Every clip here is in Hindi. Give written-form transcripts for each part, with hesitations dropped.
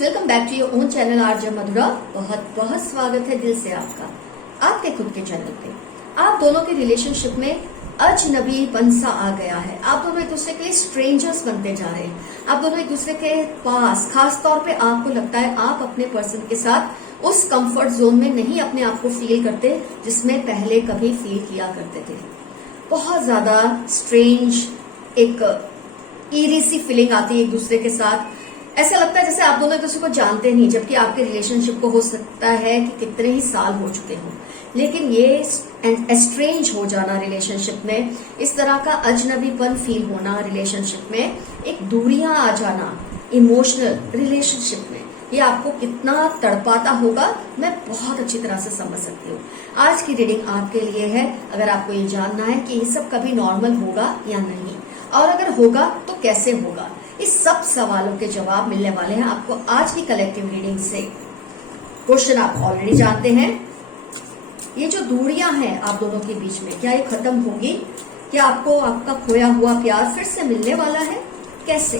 Welcome back to your own channel RJ Madhura. बहुत बहुत स्वागत है दिल से आपका आपके खुद के चैनल पे। आप दोनों के रिलेशनशिप में अजनबीपन सा आ गया है। आप दोनों एक दूसरे के लिए स्ट्रेंजर्स बनते जा रहे हैं। आप दोनों एक दूसरे के पास, खास तौर पे आपको लगता है आप अपने पर्सन के साथ उस कंफर्ट जोन में नहीं अपने आप को फील करते जिसमें पहले कभी फील किया करते थे। बहुत ज्यादा स्ट्रेंज एक ईरी सी फीलिंग आती है एक दूसरे के साथ। ऐसा लगता है जैसे आप दोनों एक दूसरे को जानते नहीं, जबकि आपके रिलेशनशिप को हो सकता है कि कितने ही साल हो चुके हों। लेकिन ये एस्ट्रेंज हो जाना रिलेशनशिप में, इस तरह का अजनबीपन फील होना रिलेशनशिप में, एक दूरियां आ जाना इमोशनल रिलेशनशिप में, ये आपको कितना तड़पाता होगा मैं बहुत अच्छी तरह से समझ सकती हूँ। आज की रीडिंग आपके लिए है। अगर आपको ये जानना है कि ये सब कभी नॉर्मल होगा या नहीं, और अगर होगा तो कैसे होगा, इस सब सवालों के जवाब मिलने वाले हैं आपको आज की कलेक्टिव रीडिंग से। क्वेश्चन आप ऑलरेडी जानते हैं। ये जो दूरियां हैं आप दोनों के बीच में, क्या ये खत्म होगी? क्या आपको आपका खोया हुआ प्यार फिर से मिलने वाला है? कैसे?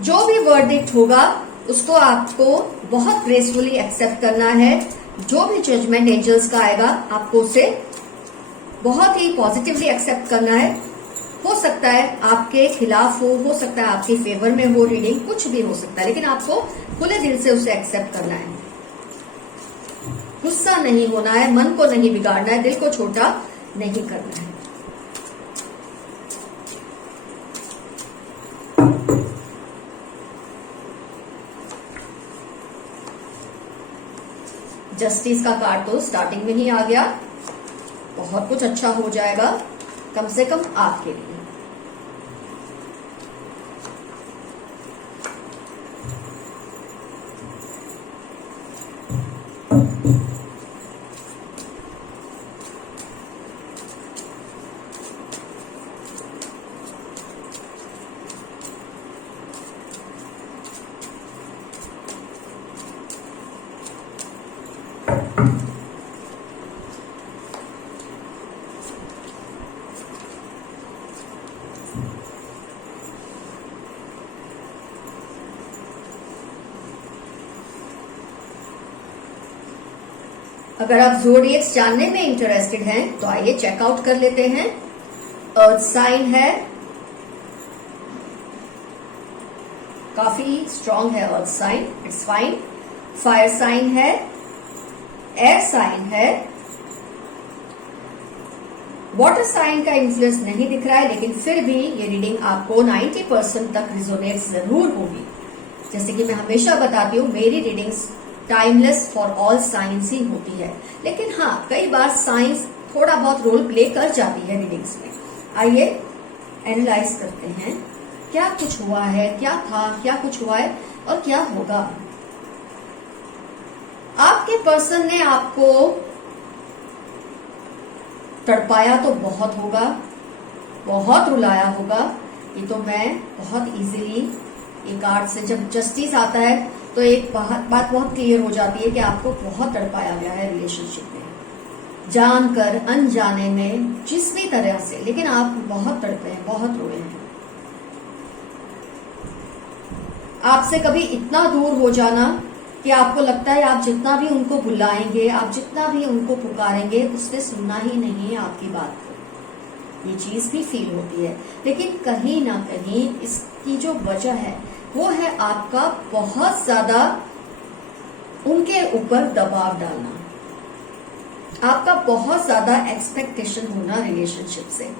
जो भी वर्डिक्ट होगा उसको आपको बहुत ग्रेसफुली एक्सेप्ट करना है। जो भी जजमेंट एंजल्स का आएगा आपको उसे बहुत ही पॉजिटिवली एक्सेप्ट करना है। हो सकता है आपके खिलाफ हो सकता है आपके फेवर में हो, रीडिंग कुछ भी हो सकता है, लेकिन आपको खुले दिल से उसे एक्सेप्ट करना है। गुस्सा नहीं होना है, मन को नहीं बिगाड़ना है, दिल को छोटा नहीं करना है। जस्टिस का कार्ड तो स्टार्टिंग में ही आ गया। बहुत कुछ अच्छा हो जाएगा, कम से कम आपके लिए। अगर आप ज़ोडिएक्स जानने में इंटरेस्टेड हैं तो आइए चेकआउट कर लेते हैं। अर्थ साइन है, काफी स्ट्रांग है earth sign, it's fine. Fire sign है, एयर साइन है, वाटर साइन का इन्फ्लुएंस नहीं दिख रहा है, लेकिन फिर भी ये रीडिंग आपको 90% तक रिजोनेट जरूर होगी। जैसे कि मैं हमेशा बताती हूँ, मेरी readings timeless for all science ही होती है, लेकिन हाँ कई बार साइंस थोड़ा बहुत रोल प्ले कर जाती है रीडिंग्स में। आइए एनालाइज करते हैं क्या कुछ हुआ है, क्या था, क्या कुछ हुआ है और क्या होगा। आपके पर्सन ने आपको तड़पाया तो बहुत होगा, बहुत रुलाया होगा। ये तो मैं बहुत इजीली ये कार्ड से, जब जस्टिस आता है तो एक बात बहुत क्लियर हो जाती है कि आपको बहुत तड़पाया गया है रिलेशनशिप में, जानकर अनजाने में, जिस भी तरह से, लेकिन आप बहुत तड़पे हैं, बहुत रोए हैं। आपसे कभी इतना दूर हो जाना कि आपको लगता है आप जितना भी उनको बुलाएंगे, आप जितना भी उनको पुकारेंगे, उसने सुनना ही नहीं है आपकी बात को। ये चीज भी फील होती है, लेकिन कहीं ना कहीं इसकी जो वजह है वो है आपका बहुत ज्यादा उनके ऊपर दबाव डालना, आपका बहुत ज्यादा एक्सपेक्टेशन होना रिलेशनशिप से।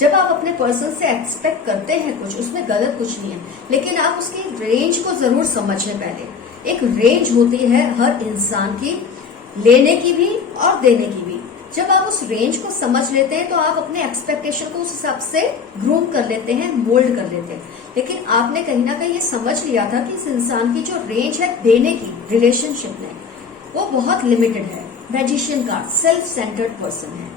जब आप अपने पर्सन से एक्सपेक्ट करते हैं कुछ, उसमें गलत कुछ नहीं है, लेकिन आप उसकी रेंज को जरूर समझें। पहले एक रेंज होती है हर इंसान की, लेने की भी और देने की भी। जब आप उस रेंज को समझ लेते हैं तो आप अपने एक्सपेक्टेशन को उस हिसाब से ग्रूम कर लेते हैं, मोल्ड कर लेते हैं। लेकिन आपने कहीं ना कहीं ये समझ लिया था कि इस इंसान की जो रेंज है देने की रिलेशनशिप में, वो बहुत लिमिटेड है। Magician card self centred person है,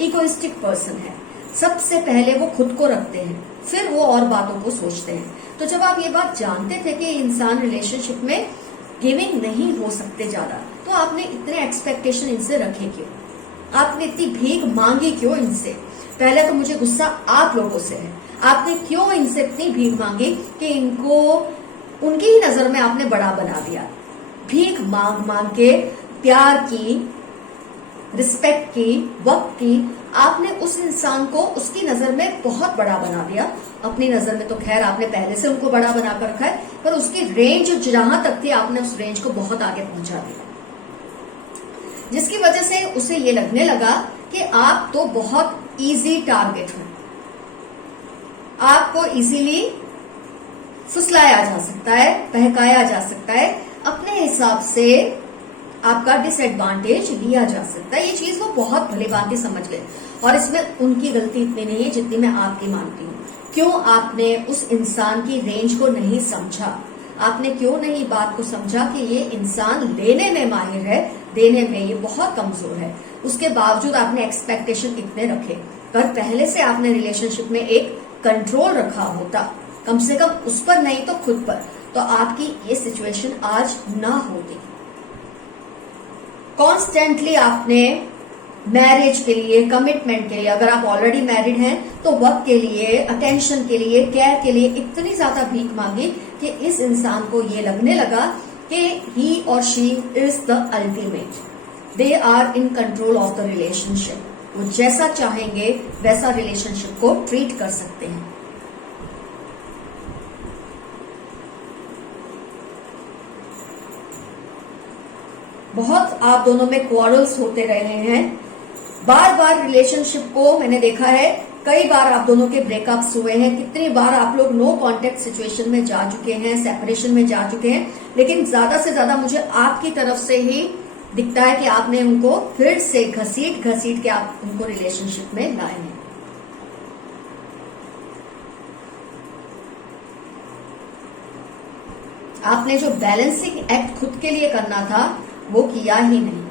इगोइस्टिक पर्सन है। सबसे पहले वो खुद को रखते हैं, फिर वो और बातों को सोचते हैं। तो जब आप ये बात जानते थे कि इंसान रिलेशनशिप में गिविंग नहीं हो सकते ज्यादा, तो आपने इतने एक्सपेक्टेशन इनसे रखे क्यों? आपने इतनी भीख मांगी क्यों इनसे? पहले तो मुझे गुस्सा आप लोगों से है। आपने क्यों इनसे इतनी भीख मांगी कि इनको उनकी ही नजर में आपने बड़ा बना दिया। भीख मांग मांग के प्यार की, रिस्पेक्ट की, वक्त की, आपने उस इंसान को उसकी नजर में बहुत बड़ा बना दिया। अपनी नजर में तो खैर आपने पहले से उनको बड़ा बना कर रखा है, पर उसकी रेंज जहां तक थी आपने उस रेंज को बहुत आगे पहुंचा दिया, जिसकी वजह से उसे ये लगने लगा कि आप तो बहुत इजी टारगेट हो, आपको इजीली फुसलाया जा सकता है, बहकाया जा सकता है, अपने हिसाब से आपका डिसएडवांटेज लिया जा सकता है। ये चीज वो बहुत भली भांति समझ गए और इसमें उनकी गलती इतनी नहीं है जितनी मैं आपकी मानती हूँ। क्यों आपने उस इंसान की रेंज को नहीं समझा? आपने क्यों नहीं बात को समझा कि ये इंसान लेने में माहिर है, देने में ये बहुत कमजोर है। उसके बावजूद आपने एक्सपेक्टेशन इतने रखे, पर पहले से आपने रिलेशनशिप में एक कंट्रोल रखा होता, कम से कम उस पर नहीं तो खुद पर, तो आपकी ये सिचुएशन आज ना होती। कॉन्स्टेंटली आपने मैरिज के लिए, कमिटमेंट के लिए, अगर आप ऑलरेडी मैरिड हैं तो वक्त के लिए, अटेंशन के लिए, केयर के लिए इतनी ज्यादा भीख मांगी कि इस इंसान को ये लगने लगा कि ही और she is the ultimate, they are in control of the relationship. वो जैसा चाहेंगे वैसा रिलेशनशिप को ट्रीट कर सकते हैं। बहुत आप दोनों में क्वारल्स होते रहे हैं, बार बार रिलेशनशिप को मैंने देखा है, कई बार आप दोनों के ब्रेकअप्स हुए हैं, कितनी बार आप लोग नो कांटेक्ट सिचुएशन में जा चुके हैं, सेपरेशन में जा चुके हैं, लेकिन ज्यादा से ज्यादा मुझे आपकी तरफ से ही दिखता है कि आपने उनको फिर से घसीट घसीट के आप उनको रिलेशनशिप में लाए हैं। आपने जो बैलेंसिंग एक्ट खुद के लिए करना था वो किया ही नहीं।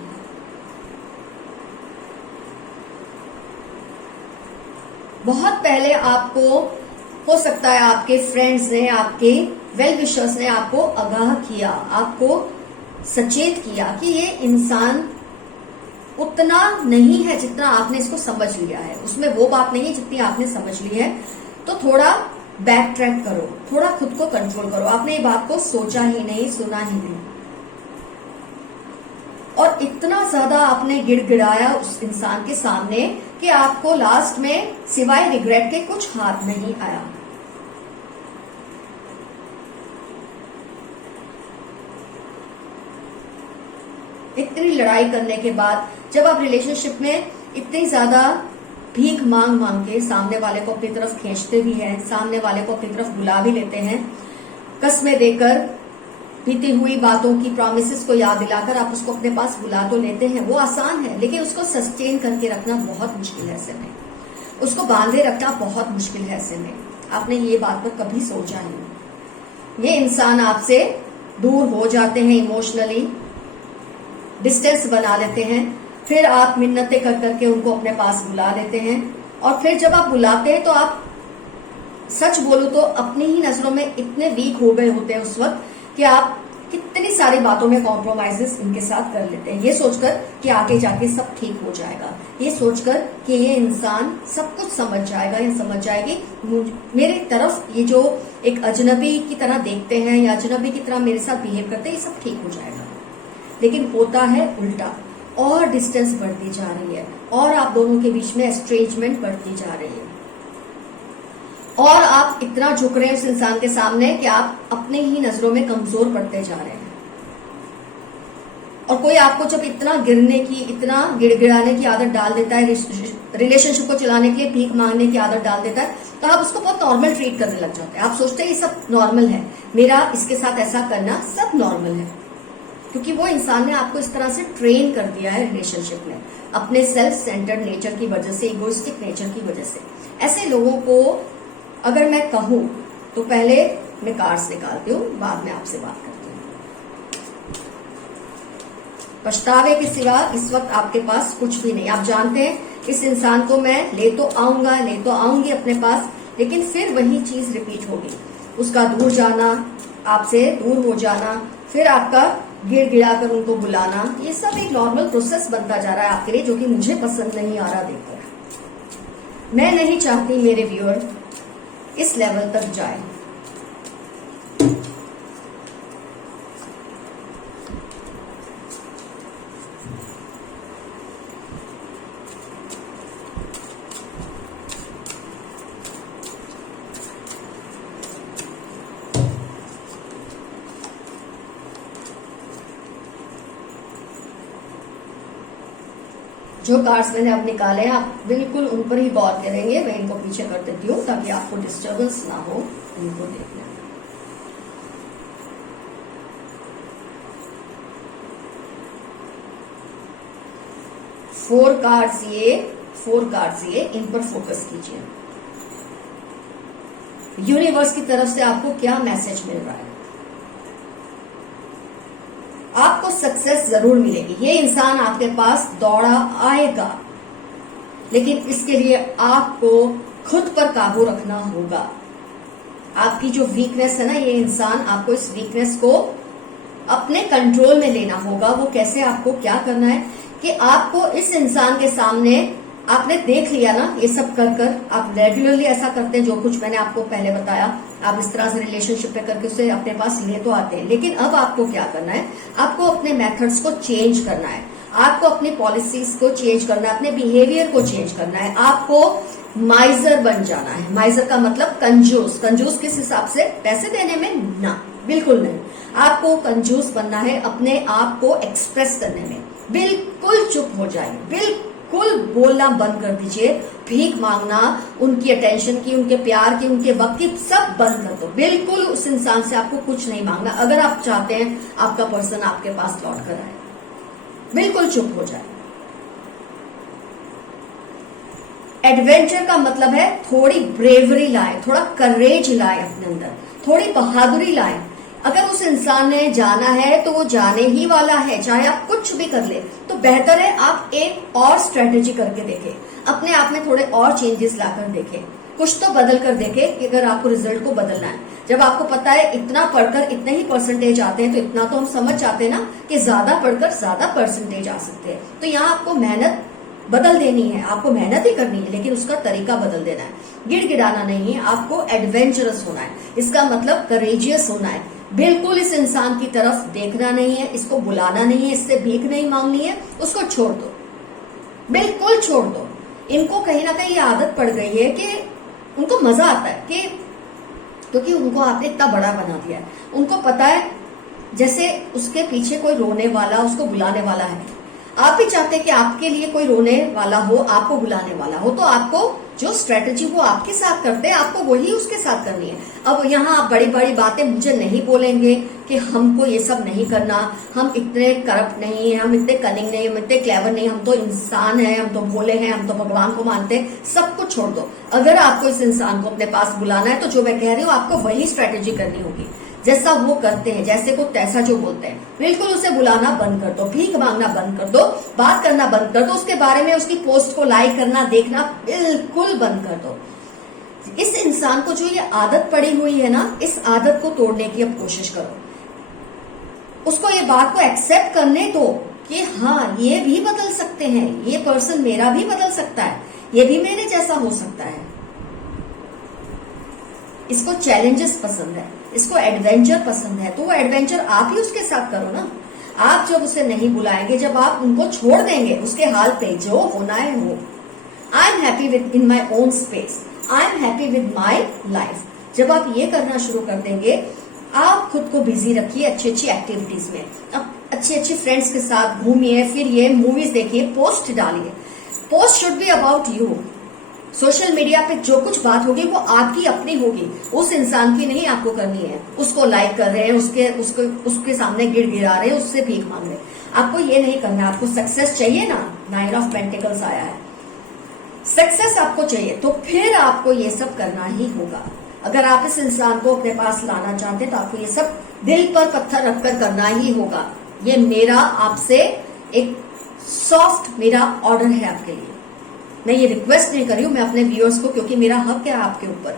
बहुत पहले आपको हो सकता है आपके फ्रेंड्स ने, आपके वेल विशर्स ने आपको आगाह किया, आपको सचेत किया कि ये इंसान उतना नहीं है जितना आपने इसको समझ लिया है, उसमें वो बात नहीं है जितनी आपने समझ ली है, तो थोड़ा बैक ट्रैक करो, थोड़ा खुद को कंट्रोल करो। आपने ये बात को सोचा ही नहीं, सुना ही नहीं, और इतना ज्यादा आपने गिड़गिड़ाया उस इंसान के सामने कि आपको लास्ट में सिवाय रिग्रेट के कुछ हाथ नहीं आया। इतनी लड़ाई करने के बाद जब आप रिलेशनशिप में इतनी ज्यादा भीख मांग मांग के सामने वाले को अपनी तरफ खींचते भी हैं, सामने वाले को अपनी तरफ बुला भी लेते हैं, कसमें देकर, बीती हुई बातों की प्रॉमिसेस को याद दिलाकर आप उसको अपने पास बुला तो लेते हैं, वो आसान है, लेकिन उसको सस्टेन करके रखना बहुत मुश्किल है। ऐसे में उसको बांधे रखना बहुत मुश्किल है। ऐसे में आपने ये बात पर कभी सोचा ही नहीं। ये इंसान आपसे दूर हो जाते हैं, इमोशनली डिस्टेंस बना लेते हैं, फिर आप मिन्नतें कर करके उनको अपने पास बुला लेते हैं, और फिर जब आप बुलाते हैं तो आप सच बोलो तो अपनी ही नजरों में इतने वीक हो गए होते हैं उस वक्त कि आप कितनी सारी बातों में कॉम्प्रोमाइजेस इनके साथ कर लेते हैं, ये सोचकर कि आगे जाके सब ठीक हो जाएगा, ये सोचकर कि ये इंसान सब कुछ समझ जाएगा या समझ जाएगी, मेरी तरफ ये जो एक अजनबी की तरह देखते हैं या अजनबी की तरह मेरे साथ बिहेव करते हैं, ये सब ठीक हो जाएगा। लेकिन होता है उल्टा, और डिस्टेंस बढ़ती जा रही है, और आप दोनों के बीच में एस्ट्रेंजमेंट बढ़ती जा रही है, और आप इतना झुक रहे हैं उस इंसान के सामने कि आप अपने ही नजरों में कमजोर पड़ते जा रहे हैं। और कोई आपको जब इतना गिरने की, इतना गिड़गिड़ाने की आदत डाल देता है, रिलेशनशिप को चलाने के लिए भीख मांगने की आदत डाल देता है, तो आप उसको बहुत नॉर्मल ट्रीट करने लग जाते हैं। आप सोचते हैं ये सब नॉर्मल है, मेरा इसके साथ ऐसा करना सब नॉर्मल है, क्योंकि वो इंसान ने आपको इस तरह से ट्रेन कर दिया है रिलेशनशिप में, अपने सेल्फ सेंटर्ड नेचर की वजह से, इगोइस्टिक नेचर की वजह से। ऐसे लोगों को अगर मैं कहूं तो पहले मैं कार्ड्स निकालती हूँ, बाद में आपसे बात करती हूँ। पछतावे के सिवा इस वक्त आपके पास कुछ भी नहीं। आप जानते हैं इस इंसान को मैं ले तो आऊंगा, ले तो आऊंगी अपने पास, लेकिन फिर वही चीज रिपीट होगी, उसका दूर जाना, आपसे दूर हो जाना, फिर आपका गिड़गिड़ा कर उनको बुलाना, ये सब एक नॉर्मल प्रोसेस बनता जा रहा है आपके लिए, जो कि मुझे पसंद नहीं आ रहा। देखकर मैं नहीं चाहती मेरे व्यूअर इस लेवल तक जाए। जो कार्ड्स मैंने अब निकाले हैं आप बिल्कुल उन पर ही गौर करेंगे। मैं इनको पीछे कर देती हूँ ताकि आपको डिस्टरबेंस ना हो इनको देखने में। 4 कार्ड्स ये, 4 कार्ड्स ये, इन पर फोकस कीजिए। यूनिवर्स की तरफ से आपको क्या मैसेज मिल रहा है? आपको सक्सेस जरूर मिलेगी। ये इंसान आपके पास दौड़ा आएगा, लेकिन इसके लिए आपको खुद पर काबू रखना होगा। आपकी जो वीकनेस है ना, ये इंसान आपको इस वीकनेस को अपने कंट्रोल में लेना होगा। वो कैसे? आपको क्या करना है कि आपको इस इंसान के सामने, आपने देख लिया ना ये सब कर आप रेगुलरली ऐसा करते हैं, जो कुछ मैंने आपको पहले बताया, आप इस तरह से रिलेशनशिप पे करके उसे अपने पास ले तो आते हैं। लेकिन अब आपको क्या करना है? आपको अपने मेथड्स को चेंज करना है, आपको अपनी पॉलिसीज को चेंज करना है, अपने बिहेवियर को चेंज करना है। आपको माइजर बन जाना है। माइजर का मतलब कंजूस। कंजूस किस हिसाब से? पैसे देने में? ना, बिल्कुल नहीं। आपको कंजूस बनना है अपने आप को एक्सप्रेस करने में। बिल्कुल चुप हो जाइए, बिल्कुल बोलना बंद कर दीजिए। भीख मांगना, उनकी अटेंशन की, उनके प्यार की, उनके वक्त की, सब बंद कर दो। बिल्कुल उस इंसान से आपको कुछ नहीं मांगना अगर आप चाहते हैं आपका पर्सन आपके पास लौट कर आए। बिल्कुल चुप हो जाए। एडवेंचर का मतलब है थोड़ी ब्रेवरी लाए, थोड़ा करेज लाए अपने अंदर, थोड़ी बहादुरी लाए। अगर उस इंसान ने जाना है तो वो जाने ही वाला है, चाहे आप कुछ भी कर ले। तो बेहतर है आप एक और स्ट्रेटेजी करके देखें, अपने आप में थोड़े और चेंजेस लाकर देखें, कुछ तो बदल कर देखें कि अगर आपको रिजल्ट को बदलना है। जब आपको पता है इतना पढ़कर इतने ही परसेंटेज आते हैं, तो इतना तो हम समझ जाते हैं ना कि ज्यादा पढ़कर ज्यादा परसेंटेज आ सकते हैं। तो यहाँ आपको मेहनत बदल देनी है, आपको मेहनत ही करनी है, लेकिन उसका तरीका बदल देना है। गिड़गिड़ाना नहीं है, आपको एडवेंचरस होना है। इसका मतलब करेजियस होना है। बिल्कुल इस इंसान की तरफ देखना नहीं है, इसको बुलाना नहीं है, इससे भीख नहीं मांगनी है, उसको छोड़ दो, बिल्कुल छोड़ दो। इनको कहीं ना कहीं ये आदत पड़ गई है कि उनको मजा आता है कि क्योंकि उनको आपने इतना बड़ा बना दिया है। उनको पता है जैसे उसके पीछे कोई रोने वाला, उसको बुलाने वाला है। आप भी चाहते हैं कि आपके लिए कोई रोने वाला हो, आपको बुलाने वाला हो। तो आपको जो स्ट्रेटेजी वो आपके साथ करते हैं, आपको वही उसके साथ करनी है। अब यहाँ आप बड़ी बड़ी बातें मुझे नहीं बोलेंगे कि हमको ये सब नहीं करना, हम इतने करप्ट नहीं है, हम इतने कनिंग नहीं, हम इतने क्लेवर नहीं, हम तो इंसान हैं, हम तो भोले हैं, हम तो भगवान को मानते हैं। सब कुछ छोड़ दो। अगर आपको इस इंसान को अपने पास बुलाना है तो जो मैं कह रही हूँ आपको वही स्ट्रेटेजी करनी होगी, जैसा वो करते हैं, जैसे को तैसा जो बोलते हैं। बिल्कुल उसे बुलाना बंद कर दो, भीख मांगना बंद कर दो, बात करना बंद कर दो, उसके बारे में उसकी पोस्ट को लाइक करना, देखना बिल्कुल बंद कर दो। इस इंसान को जो ये आदत पड़ी हुई है ना, इस आदत को तोड़ने की अब कोशिश करो। उसको ये बात को एक्सेप्ट करने दो कि हाँ ये भी बदल सकते हैं, ये पर्सन मेरा भी बदल सकता है, ये भी मेरे जैसा हो सकता है। इसको चैलेंजेस पसंद है, इसको एडवेंचर पसंद है, तो वो एडवेंचर आप ही उसके साथ करो ना। आप जब उसे नहीं बुलाएंगे, जब आप उनको छोड़ देंगे उसके हाल पे, जो होना है हो। I am happy with in my own space, I am happy with my life. जब आप ये करना शुरू कर देंगे, आप खुद को बिजी रखिए अच्छी अच्छी एक्टिविटीज में, अब अच्छे अच्छे फ्रेंड्स के साथ घूमिए फिरिए, मूवीज देखिए, पोस्ट डालिए। Post should be about you. Social media पे जो कुछ बात होगी वो आपकी अपनी होगी, उस इंसान की नहीं आपको करनी है। उसको लाइक कर रहे हैं, उसके सामने गिड़गिड़ा रहे हैं, उससे भीख मांग रहे हैं, आपको ये नहीं करना। आपको सक्सेस चाहिए ना, 9 ऑफ पेंटिकल्स आया है, सक्सेस आपको चाहिए, तो फिर आपको ये सब करना ही होगा। अगर आप इस इंसान को अपने पास लाना चाहते हैं तो आपको ये सब दिल पर पत्थर रखकर करना ही होगा। ये मेरा आपसे एक सॉफ्ट मेरा ऑर्डर है आपके लिए। मैं ये रिक्वेस्ट नहीं कर रही हूं, मैं अपने व्यूअर्स को, क्योंकि मेरा हक है आपके ऊपर।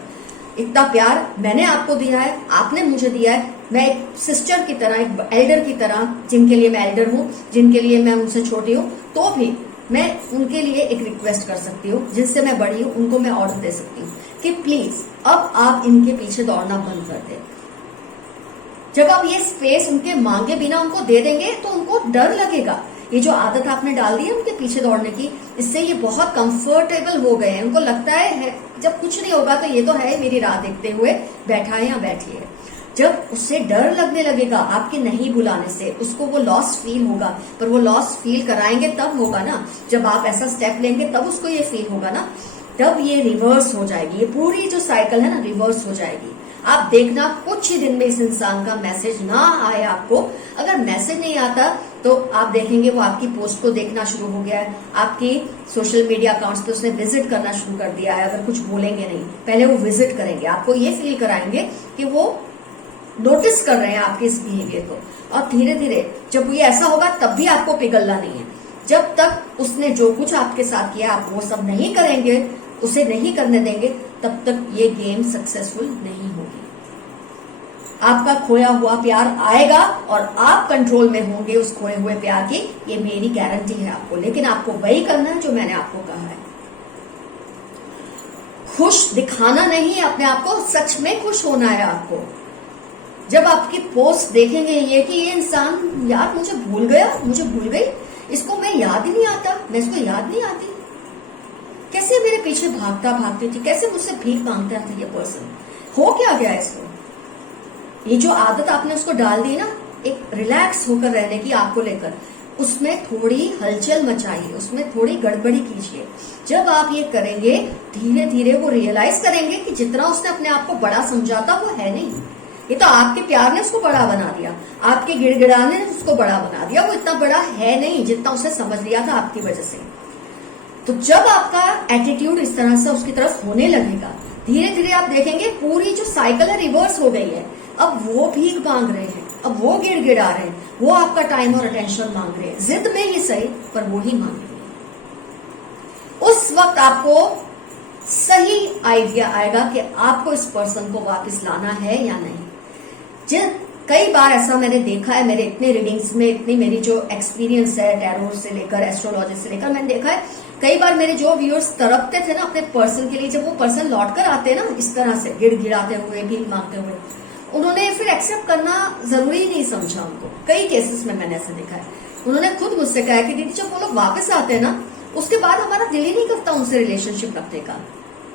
इतना प्यार मैंने आपको दिया है, आपने मुझे दिया है। मैं एक सिस्टर की तरह, एक एल्डर की तरह, जिनके लिए मैं एल्डर हूं, जिनके लिए मैं उनसे छोटी हूं, तो भी मैं उनके लिए एक रिक्वेस्ट कर सकती हूँ, जिनसे मैं बड़ी हूँ उनको मैं ऑर्डर दे सकती हूँ कि प्लीज अब आप इनके पीछे दौड़ना बंद कर दें। जब आप ये स्पेस उनके मांगे बिना उनको दे देंगे तो उनको डर लगेगा। ये जो आदत आपने डाल दी है उनके पीछे दौड़ने की, इससे ये बहुत कंफर्टेबल हो गए हैं। उनको लगता है जब कुछ नहीं होगा तो ये तो है मेरी राह देखते हुए बैठा है या बैठी है। जब उससे डर लगने लगेगा आपके नहीं बुलाने से, उसको वो लॉस फील होगा, पर वो लॉस फील कराएंगे तब होगा ना, जब आप ऐसा स्टेप लेंगे तब उसको ये फील होगा ना, तब ये रिवर्स हो जाएगी। ये पूरी जो साइकिल है ना रिवर्स हो जाएगी। आप देखना कुछ ही दिन में इस इंसान का मैसेज ना आए आपको। अगर मैसेज नहीं आता तो आप देखेंगे वो आपकी पोस्ट को देखना शुरू हो गया है, आपकी सोशल मीडिया अकाउंट्स पे उसने विजिट करना शुरू कर दिया है। अगर कुछ बोलेंगे नहीं, पहले वो विजिट करेंगे, आपको ये फील कराएंगे कि वो नोटिस कर रहे हैं आपके इस बिहेवियर को। और धीरे धीरे जब ये ऐसा होगा तब भी आपको पिघलना नहीं है। जब तक उसने जो कुछ आपके साथ किया आप वो सब नहीं करेंगे, उसे नहीं करने देंगे, तब तक ये गेम सक्सेसफुल नहीं होगी। आपका खोया हुआ प्यार आएगा और आप कंट्रोल में होंगे उस खोए हुए प्यार की, ये मेरी गारंटी है आपको। लेकिन आपको वही करना है जो मैंने आपको कहा है। खुश दिखाना नहीं है अपने आप को, सच में खुश होना है आपको। जब आपकी पोस्ट देखेंगे ये कि ये इंसान यार मुझे भूल गया, मुझे भूल गई, इसको मैं याद ही नहीं आता, मैं इसको याद नहीं आती, कैसे मेरे पीछे भागता भागती थी, कैसे मुझसे भीख मांगता था ये पर्सन, हो क्या गया इसको। ये जो आदत आपने उसको डाल दी ना, एक रिलैक्स होकर रहने की आपको लेकर, उसमें थोड़ी हलचल मचाइए, उसमें थोड़ी गड़बड़ी कीजिए। जब आप ये करेंगे धीरे धीरे वो रियलाइज करेंगे कि जितना उसने अपने आप को बड़ा समझा था वो है नहीं। ये तो आपके प्यार ने उसको बड़ा बना दिया, आपके गिड़गिड़ाने ने उसको बड़ा बना दिया। वो इतना बड़ा है नहीं जितना उसने समझ लिया था आपकी वजह से। तो जब आपका एटीट्यूड इस तरह से उसकी तरफ होने लगेगा, धीरे धीरे आप देखेंगे पूरी जो साइकिल है रिवर्स हो गई है। अब वो भीख मांग रहे हैं, अब वो गिड़गिड़ा रहे हैं, वो आपका टाइम और अटेंशन मांग रहे हैं, जिद में ही सही पर वो ही मांग रहे हैं। उस वक्त आपको सही आइडिया आएगा कि आपको इस पर्सन को वापस लाना है या नहीं। कई बार ऐसा मैंने देखा है, मेरे इतने रीडिंग्स में, इतनी मेरी जो एक्सपीरियंस है टैरो से लेकर एस्ट्रोलॉजी से लेकर, मैंने देखा है कई बार मेरे जो व्यूअर्स तड़पते थे ना अपने पर्सन के लिए, जब वो पर्सन लौट कर आते ना इस तरह से गिड़गिड़ाते हुए, भीख मांगते हुए, उन्होंने फिर एक्सेप्ट करना जरूरी नहीं समझा उनको। कई केसेस में मैंने ऐसा देखा है। उन्होंने खुद मुझसे कहा कि दीदी जब वो लोग वापस आते हैं ना, उसके बाद हमारा दिल ही नहीं करता उनसे रिलेशनशिप रखने का।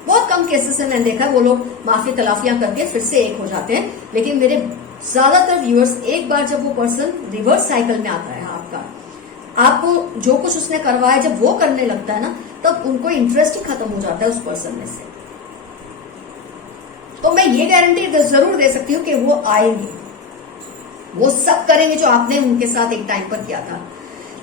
बहुत कम केसेस में मैंने देखा है वो लोग माफी तलाफियां करके फिर से एक हो जाते हैं। लेकिन मेरे ज्यादातर व्यूअर्स एक बार जब वो पर्सन रिवर्स साइकिल में आता है आपको जो कुछ उसने करवाया जब वो करने लगता है ना, तब उनको इंटरेस्ट ही खत्म हो जाता है उस पर्सन में से। तो मैं ये गारंटी जरूर दे सकती हूँ कि वो आएंगे, वो सब करेंगे जो आपने उनके साथ एक टाइम पर किया था।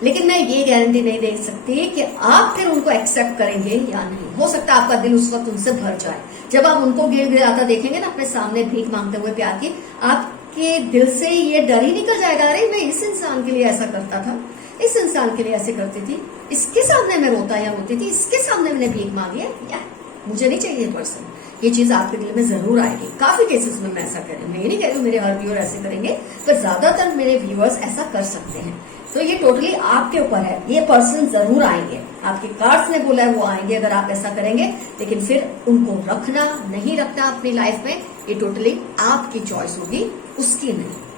लेकिन मैं ये गारंटी नहीं दे सकती कि आप फिर उनको एक्सेप्ट करेंगे या नहीं। हो सकता है आपका दिल उस वक्त उनसे भर जाए। जब आप उनको गिड़गिड़ाता देखेंगे ना अपने सामने भीख मांगते हुए प्यार की, आपके दिल से ये डर ही निकल जाएगा, अरे मैं इस इंसान के लिए ऐसा करता था, इस इंसान के लिए ऐसे करती थी, इसके सामने मैं रोता या रोती थी, इसके सामने मैंने भीख मांगी है, या मुझे नहीं चाहिए पर्सन। ये चीज आपके दिल में जरूर आएगी। काफी केसेस में मैं ऐसा करें, मैं नहीं कह रही हूँ मेरे हर व्यूअर ऐसे करेंगे, पर ज्यादातर मेरे व्यूअर्स ऐसा कर सकते हैं। तो ये टोटली आपके ऊपर है। ये पर्सन जरूर आएंगे, आपके कार्ड्स ने बोला है वो आएंगे अगर आप ऐसा करेंगे। लेकिन फिर उनको रखना नहीं रखना अपनी लाइफ में, ये टोटली आपकी चॉइस होगी, उसकी नहीं।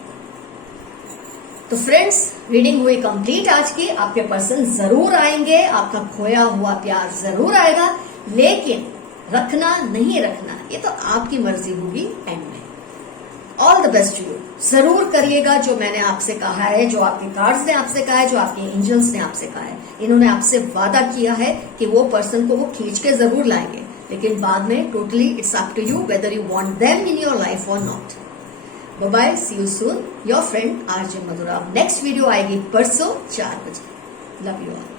तो फ्रेंड्स, रीडिंग हुई कंप्लीट आज की। आपके पर्सन जरूर आएंगे, आपका खोया हुआ प्यार जरूर आएगा, लेकिन रखना नहीं रखना ये तो आपकी मर्जी होगी एंड में। All the best to you. जरूर करिएगा जो मैंने आपसे कहा है, जो आपके कार्ड्स ने आपसे कहा है, जो आपके एंजल्स ने आपसे कहा है। इन्होंने आपसे वादा किया है कि वो पर्सन को वो खींच के जरूर लाएंगे, लेकिन बाद में totally it's up to you whether you want them in your life और not. Bye bye, see you soon, your friend RJ Madhura. Next video आएगी परसों 4 बजे। Love you all.